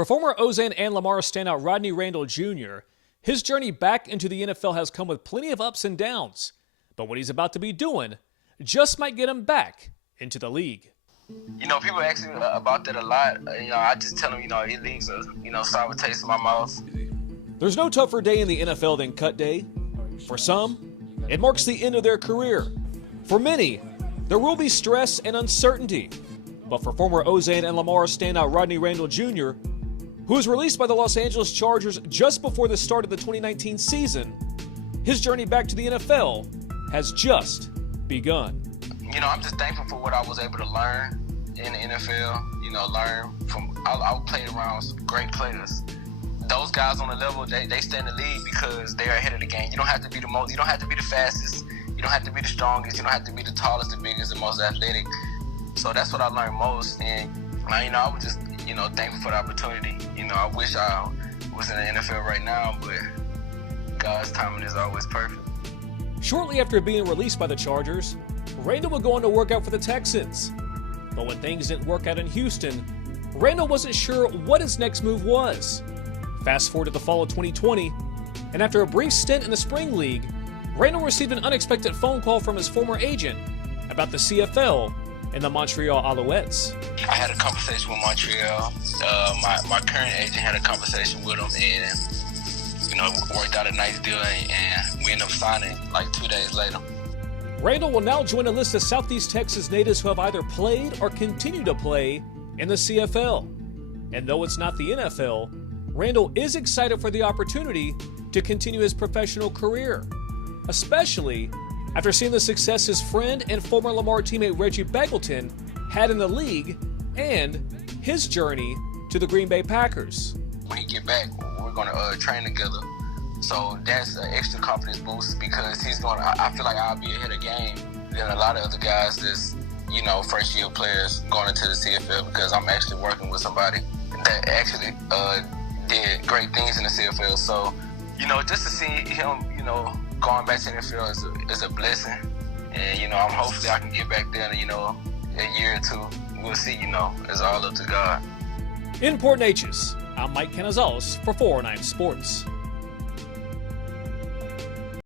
For former Ozen and Lamar standout Rodney Randle Jr., his journey back into the NFL has come with plenty of ups and downs. But what he's about to be doing just might get him back into the league. People ask me about that a lot. I just tell them, it leaves a, sour taste in my mouth. There's no tougher day in the NFL than cut day. For some, it marks the end of their career. For many, there will be stress and uncertainty. But for former Ozen and Lamar standout Rodney Randle Jr., who was released by the Los Angeles Chargers just before the start of the 2019 season, his journey back to the NFL has just begun. I'm just thankful for what I was able to learn in the NFL, learn from, I played around some great players. Those guys on the level, they stay in the league because they are ahead of the game. You don't have to be the most, you don't have to be the fastest, you don't have to be the strongest, you don't have to be the tallest, the biggest, the most athletic. So that's what I learned most, and I was just, thankful for the opportunity. I wish I was in the NFL right now, but God's timing is always perfect. Shortly after being released by the Chargers, Randle would go on to work out for the Texans. But when things didn't work out in Houston, Randle wasn't sure what his next move was. Fast forward to the fall of 2020, and after a brief stint in the Spring League, Randle received an unexpected phone call from his former agent about the CFL and the Montreal Alouettes. I had a conversation with Montreal. My current agent had a conversation with them, and worked out a nice deal, and we ended up signing like 2 days later. Randle will now join a list of Southeast Texas natives who have either played or continue to play in the CFL. And though it's not the NFL, Randle is excited for the opportunity to continue his professional career, especially after seeing the success his friend and former Lamar teammate Reggie Begelton had in the league and his journey to the Green Bay Packers. When he get back, we're going to train together. So that's an extra confidence boost because I feel like I'll be ahead of game than a lot of other guys that's, first year players going into the CFL, because I'm actually working with somebody that actually did great things in the CFL. So, just to see him, going back to the NFL is a blessing. And, hopefully I can get back there in, a year or two. We'll see, it's all up to God. In Port Neches, I'm Mike Canizales for 409 Sports.